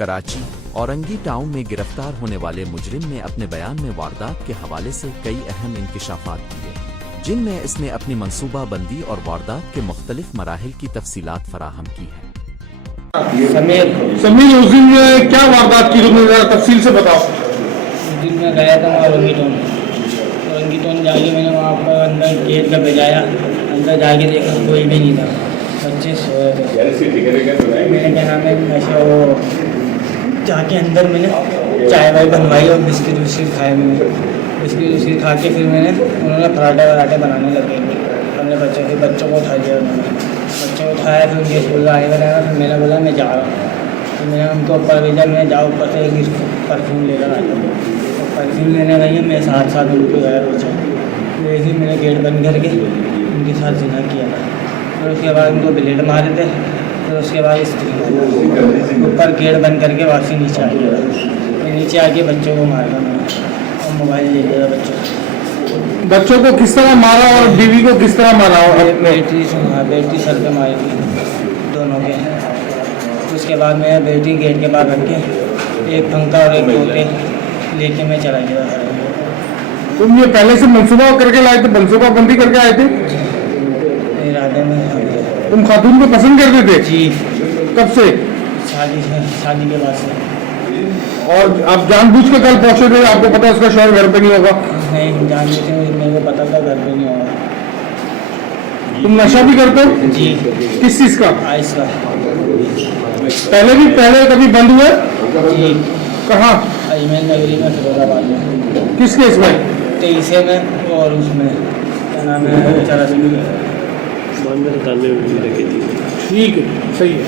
Karachi Orangi town में गिरफ्तार होने वाले मुजरिम ने अपने बयान में वारदात के हवाले से कई अहम इंकिशाफात किए, जिनमें इसने अपनी मंसूबाबंदी और वारदात के मुख्तलिफ मराहिल की तफसीलात फराहम की है। समीर उस दिन क्या वारदात की तुमने, जरा तफसील से बताओ। उस दिन मैं गया था औरंगी टाउन जाके मैंने वहाँ पर अंदर गेट का बजाया, अंदर जाके देखा कोई भी नहीं था, बच्चे सोए थे। मैंने क्या नाम है नशा वो जाके अंदर मैंने चाय वाय बनवाई और बिस्किट विस्किट खाए। मैंने बिस्किट विस्किट खा के फिर उन्होंने पराठे वराठे बनाने लगे अपने बच्चों को उठा दिया। उन्होंने बच्चों को उठाया, फिर उनके स्कूल आए बनाया। फिर मैंने बोला मैं जा रहा हूँ, तो मैंने उनको ऊपर भेजा, मैं जाओ ऊपर से एक परफ्यूम लेकर आता हूँ। तो परफ्यूम लेने गई है, मैं साथ उनको गया पीछे। वैसे ही मैंने गेट बंद करके उनके साथ जिना किया था। फिर उसके बाद उनको ब्लेड मारे थे। फिर उसके बाद ऊपर गेट बंद करके वापसी नीचे आ गया। फिर नीचे आके बच्चों को मारा मैंने और मोबाइल ले लिया बच्चों को किस तरह मारा और बीवी को किस तरह मारा? बेटी सर पे मारी थी दोनों के। उसके बाद मैं बेटी गेट के बाहर रख के एक पंखा और एक बोतल लेके मैं चला गया घर। तुम ये पहले से मंसूबा करके लाए थे, मंसूबाबंदी करके आए थे? इरादे में तुम खातून को पसंद करते थे? जी। कब से? शादी के बाद से। और आप जानबूझ के कल पहुंचे थे, आपको पता है उसका शौहर घर पे नहीं होगा? नहीं, जानबूझ के मेरे को पता था घर पे नहीं होगा। तुम नशा भी करते हो? जी। किस चीज़ का? आइस का। पहले कभी बंद हुए? जी। कहाँ? अजमेर नगरी में, फिरोजाबाद में। किस केस में? 23 में और उसमें क्या नाम है 84 में। ठीक है, सही है।